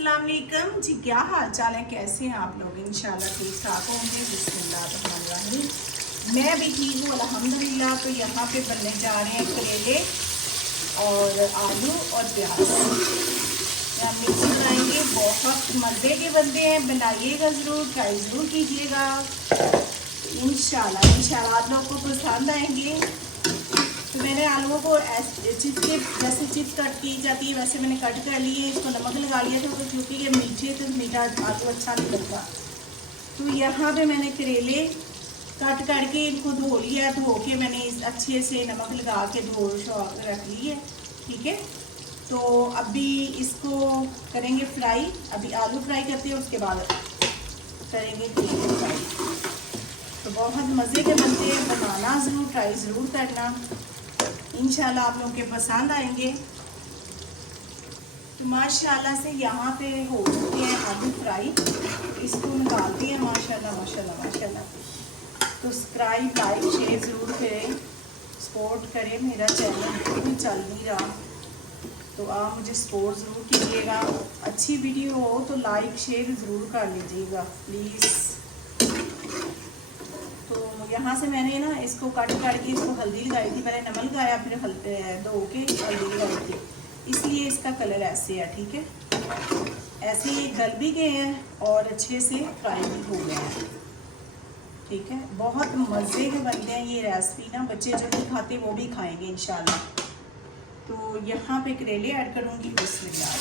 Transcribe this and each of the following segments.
अस्सलाम वालेकुम जी, क्या हाल चाल है, कैसे हैं आप लोग। इंशाल्लाह ठीक ठाक होंगे। बिस्मिल्लाह। मैं भी ठीक हूँ अल्हम्दुलिल्लाह। तो यहाँ पे बनने जा रहे हैं करेले और आलू और प्याज। यहाँ मिक्स बनाएंगे, बहुत मज़े के बनते हैं। बनाइएगा ज़रूर, ट्राई ज़रूर कीजिएगा। इंशाल्लाह आप लोग को पसंद आएंगे। तो मैंने आलूओं को चिप्स के जैसे चिप्स कट की जाती है वैसे मैंने कट कर लिए। इसको नमक लगा लिया था तो क्योंकि ये मीठे तो मीठा आलू अच्छा नहीं लगता। तो यहाँ पे मैंने करेले कट करके इनको धो लिया। धो के मैंने अच्छे से नमक लगा के धो रख ली है। ठीक है, तो अभी इसको करेंगे फ्राई। अभी आलू फ्राई करते हैं, उसके बाद करेंगे करेले फ्राई। तो बहुत मज़े के बनते हैं, बनाना ज़रूर, ट्राई ज़रूर करना। इंशाल्लाह आप लोगों के पसंद आएंगे। तो माशाल्लाह से यहाँ पे हो चुके हैं आलू फ्राई। इसको निकालते हैं। माशाल्लाह माशाल्लाह माशाल्लाह। तो सब्सक्राइब लाइक शेयर ज़रूर करें, सपोर्ट करें। मेरा चैनल बिल्कुल चल नहीं रहा, तो आप मुझे सपोर्ट ज़रूर कीजिएगा। अच्छी वीडियो हो तो लाइक शेयर ज़रूर कर लीजिएगा प्लीज़। तो यहाँ से मैंने ना इसको कट करके इसको हल्दी लगाई थी। पहले नमक लगाया, फिर हल्दी धो के हल्दी लगाई थी, इसलिए इसका कलर ऐसे है। ठीक है, ऐसे ये गल भी गए हैं और अच्छे से फ्राई भी हो गए हैं। ठीक है, बहुत मज़े के बनते हैं ये रेसिपी ना। बच्चे जो नहीं खाते वो भी खाएंगे इंशाल्लाह। तो यहाँ पे करेले ऐड करूँगी। बिस्मिल्लाह।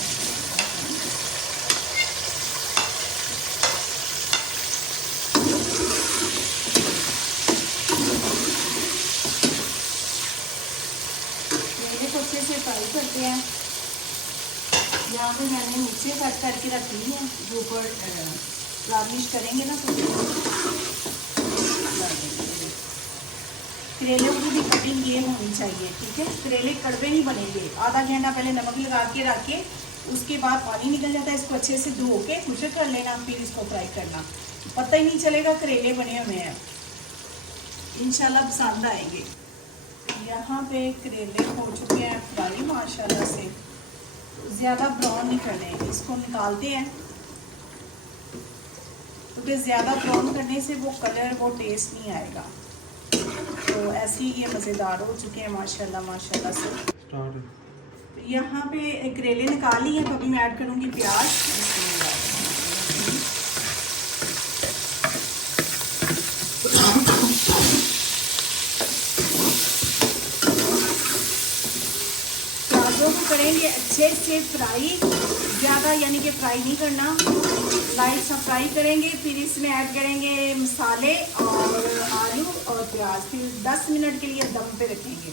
अच्छे से फ्राई करते हैं। यहाँ पे मैंने नीचे कट करके रख ली है, जो ऊपर गार्निश करेंगे ना तो करेलों की भी कटिंग ये होनी चाहिए। ठीक है, करेले कड़वे नहीं बनेंगे। आधा घंटा पहले नमक लगा के रख के उसके बाद पानी निकल जाता है। इसको अच्छे से धो के खुशक कर लेना, फिर इसको फ्राई करना। पता ही नहीं चलेगा करेले बने हुए हैं। इंशाल्लाह पसंद आएंगे। यहाँ पे करेले हो चुके हैं फ्राई माशाल्लाह से। ज़्यादा ब्राउन नहीं करने, इसको निकालते हैं क्योंकि ज़्यादा ब्राउन करने से वो कलर वो टेस्ट नहीं आएगा। तो ऐसे ही ये मज़ेदार हो चुके हैं माशाल्लाह माशाल्लाह से। तो यहाँ पे करेले निकाल लिए हैं, तो अभी मैं ऐड करूँगी प्याज। प्याजों को करेंगे अच्छे से फ्राई, ज़्यादा यानी कि फ्राई नहीं करना, लाइट सा फ्राई करेंगे। फिर इसमें ऐड करेंगे मसाले और आलू और प्याज। फिर 10 मिनट के लिए दम पे रखेंगे।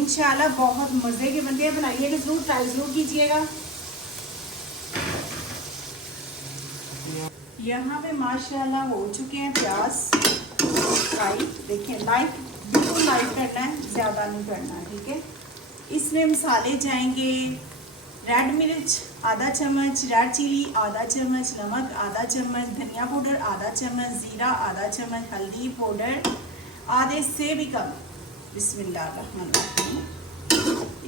इंशाल्लाह बहुत मज़े के बनते हैं। बनाइएगा ज़रूर, ट्राई ज़रूर कीजिएगा। यहाँ पे माशाल्लाह हो चुके हैं प्याज फ्राई। देखिए लाइट, बिल्कुल लाइट करना है, ज़्यादा नहीं करना है। ठीक है, इसमें मसाले जाएंगे रेड मिर्च आधा चम्मच, रेड चिली आधा चम्मच, नमक आधा चम्मच, धनिया पाउडर आधा चम्मच, ज़ीरा आधा चम्मच, हल्दी पाउडर आधे से भी कम। बिस्मिल्लाहिर्रहमानिर्रहीम।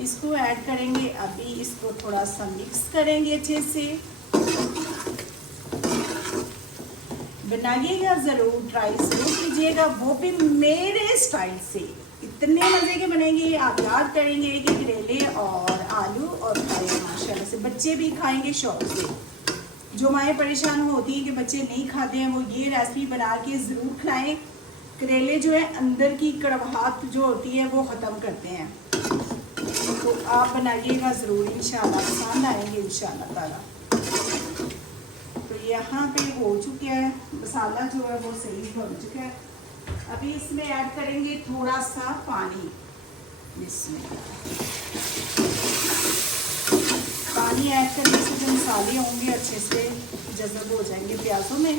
इसको ऐड करेंगे। अभी इसको थोड़ा सा मिक्स करेंगे अच्छे से। बनाइएगा ज़रूर, ट्राई ज़रूर कीजिएगा, वो भी मेरे स्टाइल से। इतने मज़े के बनेंगे, आप याद करेंगे कि करेले और आलू और फ्राई माशाल्लाह से बच्चे भी खाएंगे शौक से। जो माएँ परेशान होती हैं कि बच्चे नहीं खाते हैं, वो ये रेसिपी बना के ज़रूर खाएं। करेले जो है अंदर की कड़वाहट जो होती है वो ख़त्म करते हैं। तो आप बनाइएगा ज़रूर, इंशाल्लाह पसंद आएंगे इंशाल्लाह ताला। तो यहाँ पे हो चुके हैं मसाला जो है वो सही हो चुका है। अभी इसमें ऐड करेंगे थोड़ा सा पानी। इसमें पानी ऐड करने से जो मसाले होंगे अच्छे से जज़ब हो जाएंगे प्याजों में।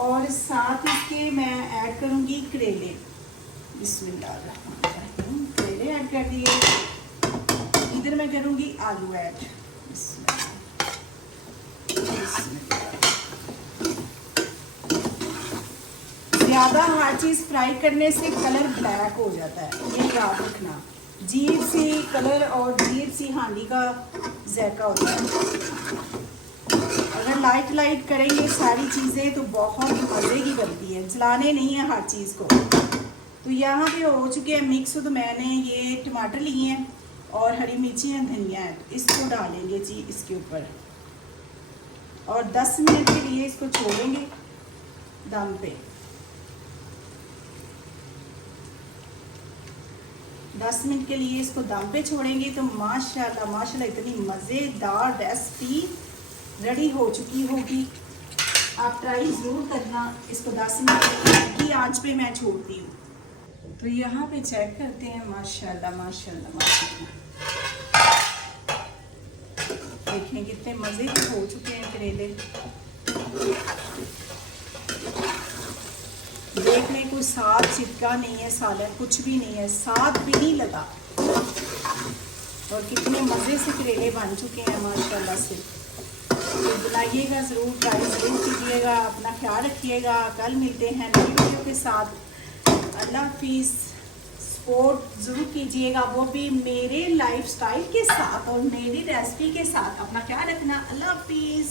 और साथ इसके मैं ऐड करूँगी करेले। बिस्मिल्लाहिर्रहमानिर्रहीम। करेले ऐड कर दिए। इधर मैं करूँगी आलू ऐड। ज़्यादा हर चीज़ फ्राई करने से कलर ब्लैक हो जाता है, ये याद रखना। अजीब सी कलर और अजीब सी हांडी का जायका होता है। अगर लाइट लाइट करेंगे सारी चीज़ें तो बहुत मज़े की बनती है, जलाने नहीं है हर चीज़ को। तो यहाँ पे हो चुके हैं मिक्स। तो मैंने ये टमाटर लिए हैं और हरी मिर्ची है, धनिया है, इसको डालेंगे जी इसके ऊपर और 10 मिनट के लिए इसको छोड़ेंगे दम पे। 10 मिनट के लिए इसको दम पे छोड़ेंगे तो माशाल्लाह माशाल्लाह इतनी मज़ेदार रेसिपी रेडी हो चुकी होगी। आप ट्राई ज़रूर करना। इसको 10 मिनट की आंच पे मैं छोड़ती हूँ। तो यहाँ पे चेक करते हैं, माशाल्लाह माशाल्लाह माशाल्लाह देखें कितने मज़े के हो चुके हैं करेले। देख लें कोई साथ चिपका नहीं है, सालन कुछ भी नहीं है, साथ भी नहीं लगा और कितने मज़े से करेले बन चुके हैं माशाल्लाह से। तो बनाइएगा ज़रूर, ट्राई ज़रूर कीजिएगा। अपना ख्याल रखिएगा। कल मिलते हैं नई वीडियो के साथ। अल्लाह हाफिज़। सपोर्ट ज़रूर कीजिएगा, वो भी मेरे लाइफस्टाइल के साथ और मेरी रेसिपी के साथ। अपना ख्याल रखना। अल्लाह हाफिज़।